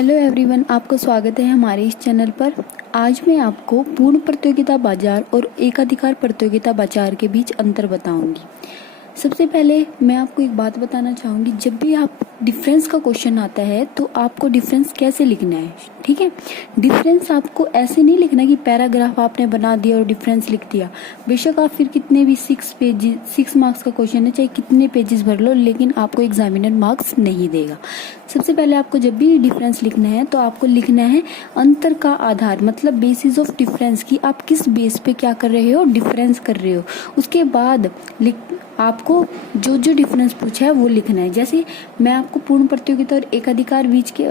Hello everyone, आपका स्वागत है हमारे इस चैनल पर। आज मैं आपको पूर्ण प्रतियोगिता बाजार और एकाधिकार प्रतियोगिता बाजार के बीच अंतर बताऊंगी। सबसे पहले मैं आपको एक बात बताना चाहूँगी, जब भी आप डिफरेंस का क्वेश्चन आता है तो आपको डिफरेंस कैसे लिखना है, ठीक है। डिफरेंस आपको ऐसे नहीं लिखना कि पैराग्राफ आपने बना दिया और डिफरेंस लिख दिया। बेशक आप फिर कितने भी 6 मार्क्स का क्वेश्चन है, चाहे कितने पेजेस भर लो, लेकिन आपको एग्जामिनर मार्क्स नहीं देगा। सबसे पहले आपको जब भी डिफरेंस लिखना है तो आपको लिखना है अंतर का आधार, मतलब बेसिस ऑफ डिफरेंस, की आप किस बेस पे क्या कर रहे हो, डिफरेंस कर रहे हो। उसके बाद आपको जो जो डिफरेंस पूछा है वो लिखना है। जैसे मैं आपको पूर्ण प्रतियोगिता और एकाधिकार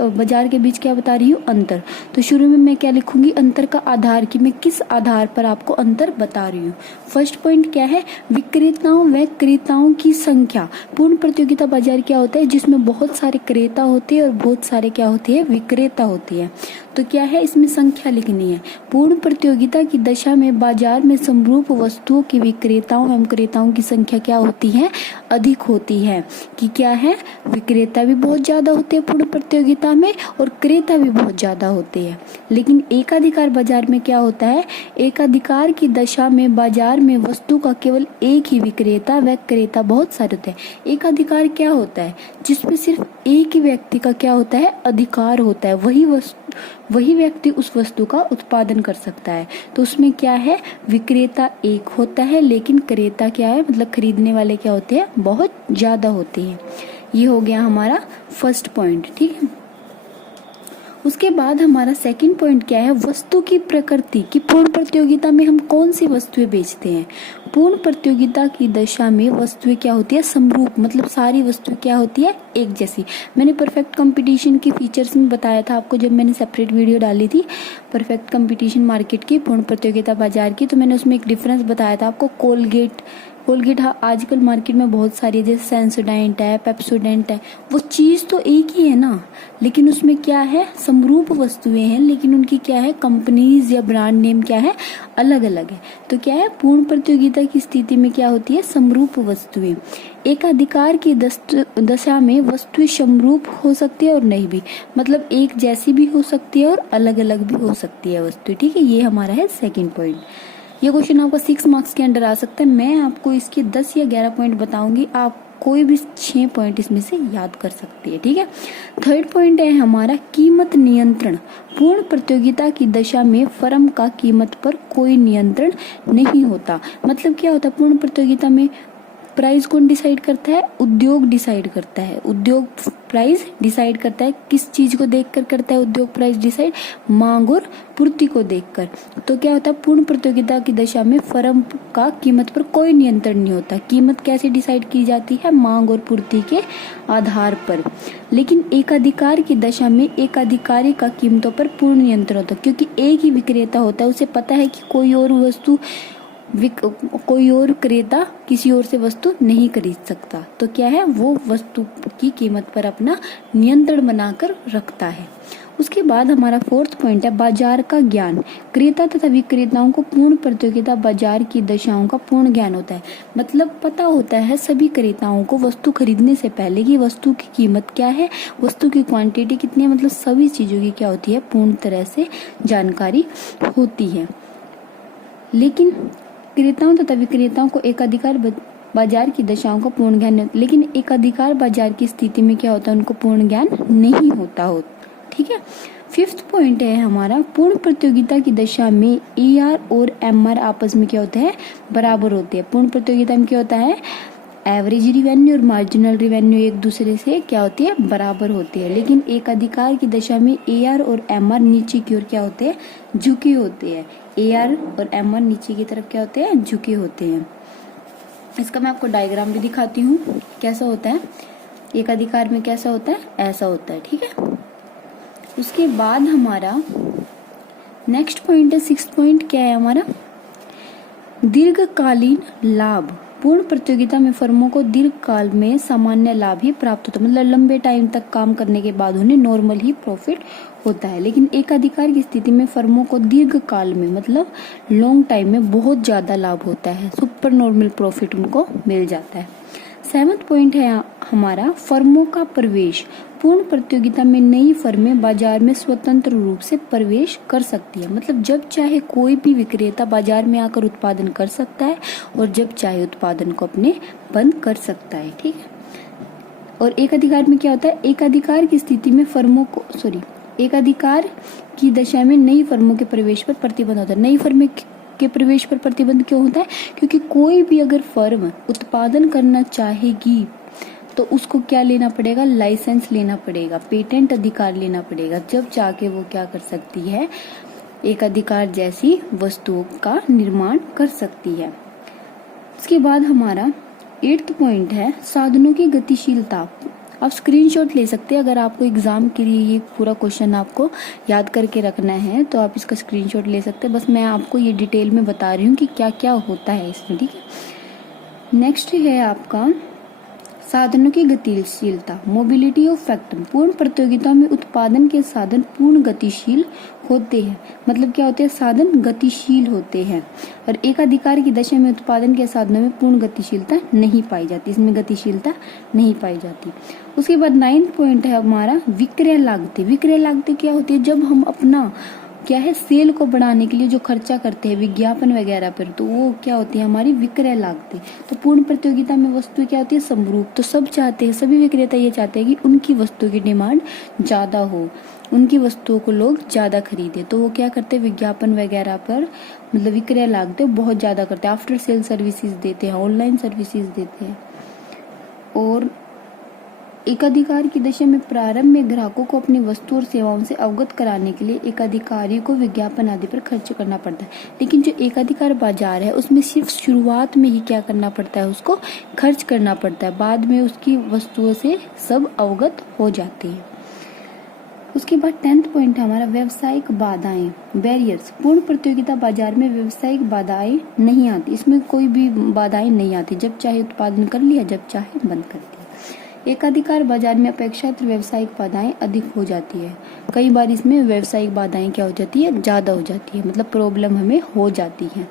बाजार के बीच क्या बता रही हूँ, अंतर। तो शुरू में मैं क्या लिखूंगी, अंतर का आधार, कि मैं किस आधार पर आपको अंतर बता रही हूँ। फर्स्ट पॉइंट क्या है, विक्रेताओं व क्रेताओं की संख्या। पूर्ण प्रतियोगिता बाजार क्या होता है, जिसमें बहुत सारे क्रेता होते हैं और बहुत सारे क्या होते हैं, विक्रेता होती है। तो क्या है, इसमें संख्या लिखनी है। पूर्ण प्रतियोगिता की दशा में बाजार में समरूप वस्तुओं के विक्रेताओं एवं क्रेताओं की संख्या क्या होती है, अधिक होती है। कि क्या है, विक्रेता भी बहुत ज्यादा होते हैं पूर्ण प्रतियोगिता में और क्रेता भी बहुत ज्यादा होते हैं। लेकिन एकाधिकार बाजार में क्या होता है, एकाधिकार की दशा में बाजार में वस्तु का केवल एक ही विक्रेता व क्रेता बहुत सारे होते हैं। एकाधिकार क्या होता है, जिसमें सिर्फ एक ही व्यक्ति का क्या होता है, अधिकार होता है। वही व्यक्ति उस वस्तु का उत्पादन कर सकता है। तो उसमें क्या है, विक्रेता एक होता है, लेकिन क्रेता क्या है, मतलब खरीदने वाले क्या होते हैं, बहुत ज्यादा होते हैं। ये हो गया हमारा फर्स्ट पॉइंट, ठीक है। उसके बाद हमारा सेकंड पॉइंट क्या है, वस्तु की प्रकृति, की पूर्ण प्रतियोगिता में हम कौन सी वस्तुएं बेचते हैं। पूर्ण प्रतियोगिता की दशा में वस्तुएं क्या होती है, समरूप, मतलब सारी वस्तुएं क्या होती है, एक जैसी। मैंने परफेक्ट कंपटीशन के फीचर्स में बताया था आपको, जब मैंने सेपरेट वीडियो डाली थी परफेक्ट कंपटीशन मार्केट की, पूर्ण प्रतियोगिता बाजार की, तो मैंने उसमें एक डिफरेंस बताया था आपको। कोलगेट आजकल मार्केट में बहुत सारी है, जैसे सेंसोडाइंट है, पेप्सोडेंट है, वो चीज तो एक ही है ना, लेकिन उसमें क्या है, समरूप वस्तुएं हैं, लेकिन उनकी क्या है, कंपनीज या ब्रांड नेम क्या है, अलग अलग है। तो क्या है, पूर्ण प्रतियोगिता की स्थिति में क्या होती है, समरूप वस्तुएं। एकाधिकार की दशा में वस्तुएं समरूप हो सकती है और नहीं भी, मतलब एक जैसी भी हो सकती है और अलग अलग भी हो सकती है वस्तु, ठीक है। ये हमारा है सेकेंड पॉइंट। ये क्वेश्चन आपका 6 मार्क्स के अंडर आ सकता है। मैं आपको इसके 10 या 11 पॉइंट बताऊंगी, आप कोई भी 6 पॉइंट इसमें से याद कर सकती है, ठीक है। थर्ड पॉइंट है हमारा कीमत नियंत्रण। पूर्ण प्रतियोगिता की दशा में फर्म का कीमत पर कोई नियंत्रण नहीं होता। मतलब क्या होता है, पूर्ण प्रतियोगिता में प्राइस कौन डिसाइड करता है, उद्योग डिसाइड करता है। उद्योग प्राइस डिसाइड करता है, किस चीज को देखकर करता है उद्योग प्राइस डिसाइड, मांग और पूर्ति को देखकर। तो क्या होता है, पूर्ण प्रतियोगिता की दशा में फर्म का कीमत पर कोई नियंत्रण नहीं होता। कीमत कैसे डिसाइड की जाती है, मांग और पूर्ति के आधार पर। लेकिन एकाधिकार की दशा में एकाधिकारी का कीमतों पर पूर्ण नियंत्रण होता है, क्योंकि एक ही विक्रेता होता है, उसे पता है कि कोई और क्रेता किसी और से वस्तु नहीं खरीद सकता। तो क्या है, वो वस्तु की कीमत पर अपना नियंत्रण बनाकर रखता है। उसके बाद हमारा फोर्थ पॉइंट है बाजार का ज्ञान। क्रेता तथा विक्रेताओं को पूर्ण प्रतियोगिता बाजार की दशाओं का पूर्ण ज्ञान होता है। मतलब पता होता है सभी क्रेताओं को वस्तु खरीदने से पहले कि वस्तु की कीमत क्या है, वस्तु की क्वांटिटी कितनी है, मतलब सभी चीजों की क्या होती है, पूर्ण तरह से जानकारी होती है। लेकिन क्रेताओं तथा विक्रेताओं को एकाधिकार बाजार की दशाओं का पूर्ण ज्ञान, लेकिन एकाधिकार बाजार की स्थिति में क्या होता है, उनको पूर्ण ज्ञान नहीं होता हो, ठीक है। फिफ्थ पॉइंट है हमारा, पूर्ण प्रतियोगिता की दशा में AR और MR आपस में क्या होते हैं, बराबर होते हैं। पूर्ण प्रतियोगिता में क्या होता है, एवरेज रिवेन्यू और मार्जिनल रिवेन्यू एक दूसरे से क्या होती है, बराबर होती है। लेकिन एकाधिकार की दशा में AR और MR नीचे की ओर क्या होते हैं, झुके होते हैं। AR और MR नीचे की तरफ क्या होते हैं, झुके होते हैं। इसका मैं आपको डायग्राम भी दिखाती हूँ, कैसा होता है एकाधिकार में, कैसा होता है, ऐसा होता है, ठीक है। उसके बाद हमारा नेक्स्ट पॉइंट है, 6th पॉइंट क्या है हमारा, दीर्घकालीन लाभ। पूर्ण प्रतियोगिता में फर्मों को दीर्घ काल में सामान्य लाभ ही प्राप्त होता है, मतलब लंबे टाइम तक काम करने के बाद उन्हें नॉर्मल ही प्रॉफिट होता है। लेकिन एकाधिकार की स्थिति में फर्मों को दीर्घ काल में, मतलब लॉन्ग टाइम में बहुत ज्यादा लाभ होता है, सुपर नॉर्मल प्रॉफिट उनको मिल जाता है। 7th पॉइंट है हमारा फर्मों का प्रवेश। पूर्ण प्रतियोगिता में नई फर्में बाजार में स्वतंत्र रूप से प्रवेश कर सकती है। मतलब जब चाहे कोई भी विक्रेता बाजार में आकर उत्पादन कर सकता है और जब चाहे उत्पादन को अपने बंद कर सकता है। ठीक है। और एक अधिकार में क्या होता है, एक अधिकार की स्थिति में एक अधिकार की दशा में नई फर्मों के प्रवेश पर प्रतिबंध होता है। नई फर्में के प्रवेश पर प्रतिबंध क्यों होता है, क्योंकि कोई भी अगर फर्म उत्पादन करना चाहेगी तो उसको क्या लेना पड़ेगा, लाइसेंस लेना पड़ेगा, पेटेंट अधिकार लेना पड़ेगा, जब जाके वो क्या कर सकती है, एक अधिकार जैसी वस्तुओं का निर्माण कर सकती है। उसके बाद हमारा 8वां पॉइंट है साधनों की गतिशीलता। आप स्क्रीनशॉट ले सकते हैं। अगर आपको एग्जाम के लिए ये पूरा क्वेश्चन आपको याद करके रखना है तो आप इसका स्क्रीनशॉट ले सकते हैं। बस मैं आपको ये डिटेल में बता रही हूँ कि क्या क्या होता है इसमें। ठीक है। नेक्स्ट है आपका साधनों की गतिशीलता, मोबिलिटी ऑफ फैक्टम। पूर्ण प्रतियोगिता में उत्पादन के साधन पूर्ण गतिशील होते हैं। मतलब क्या होते हैं, साधन गतिशील होते हैं। और एक अधिकार की दशा में उत्पादन के साधनों में पूर्ण गतिशीलता नहीं पाई जाती, इसमें गतिशीलता नहीं पाई जाती। उसके बाद 9वां पॉइंट है हमारा विक्रय लागतें। विक्रय लागतें क्या होती है, जब हम अपना क्या है सेल को बढ़ाने के लिए जो खर्चा करते हैं विज्ञापन वगैरह पर, तो वो क्या होती है हमारी विक्रय लागतें। तो पूर्ण प्रतियोगिता में वस्तु क्या होती है, समरूप। तो सब चाहते हैं, सभी विक्रेता ये चाहते हैं कि उनकी वस्तु की डिमांड ज्यादा हो, उनकी वस्तुओं को लोग ज्यादा खरीदे। तो वो क्या करते हैं, विज्ञापन वगैरह पर मतलब विक्रय लागतें बहुत ज्यादा करते हैं। आफ्टर सेल सर्विसेज देते हैं, ऑनलाइन सर्विसेज देते हैं। और एक अधिकार की दशा में प्रारंभ में ग्राहकों को अपनी वस्तु और सेवाओं से अवगत कराने के लिए एक अधिकारी को विज्ञापन आदि पर खर्च करना पड़ता है। लेकिन जो एकाधिकार बाजार है उसमें सिर्फ शुरुआत में ही क्या करना पड़ता है, उसको खर्च करना पड़ता है, बाद में उसकी वस्तुओं से सब अवगत हो जाते हैं। उसके बाद 10वां पॉइंट है हमारा व्यावसायिक बाधाएं, बैरियर्स। पूर्ण प्रतियोगिता बाजार में व्यावसायिक बाधाएं नहीं आती, इसमें कोई भी बाधाएं नहीं आती। जब चाहे उत्पादन कर लिया, जब चाहे बंद कर दिया। एकाधिकार बाजार में अपेक्षाकृत व्यावसायिक बाधाएं अधिक हो जाती है। कई बार इसमें व्यावसायिक बाधाएं क्या हो जाती है, ज्यादा हो जाती है। मतलब प्रॉब्लम हमें हो जाती है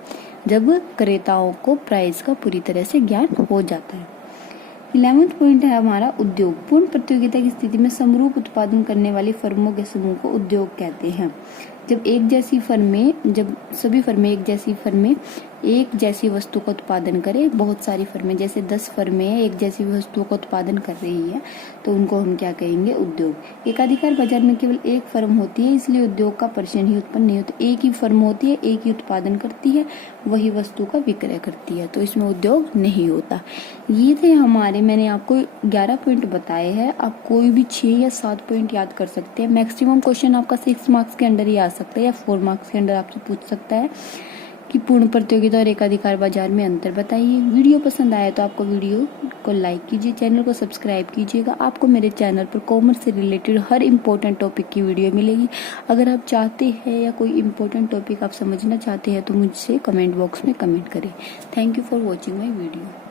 जब क्रेताओं को प्राइस का पूरी तरह से ज्ञान हो जाता है। 11वां पॉइंट है हमारा उद्योग। पूर्ण प्रतियोगिता की स्थिति में समरूप उत्पादन करने वाली फर्मों के समूह को उद्योग कहते हैं। जब सभी फर्में एक जैसी वस्तु का उत्पादन करें, बहुत सारी फर्में जैसे 10 फर्में एक जैसी वस्तुओं का उत्पादन कर रही है तो उनको हम क्या कहेंगे, उद्योग। एकाधिकार बाजार में केवल एक फर्म होती है, इसलिए उद्योग का प्रश्न ही उत्पन्न नहीं होता। एक ही फर्म होती है, एक ही उत्पादन करती है, वही वस्तु का विक्रय करती है, तो इसमें उद्योग नहीं होता। ये थे मैंने आपको 11 पॉइंट बताए हैं। आप कोई भी 6 या 7 पॉइंट याद कर सकते हैं। मैक्सिमम क्वेश्चन आपका 6 मार्क्स के अंदर ही आ सकता है या 4 मार्क्स के अंदर आपसे पूछ सकता है कि पूर्ण प्रतियोगिता और एकाधिकार बाजार में अंतर बताइए। वीडियो पसंद आया तो आपको वीडियो को लाइक कीजिए, चैनल को सब्सक्राइब कीजिएगा। आपको मेरे चैनल पर कॉमर्स से रिलेटेड हर इंपॉर्टेंट टॉपिक की वीडियो मिलेगी। अगर आप चाहते हैं या कोई इंपॉर्टेंट टॉपिक आप समझना चाहते हैं तो मुझसे कमेंट बॉक्स में कमेंट करें। Thank you for watching my video.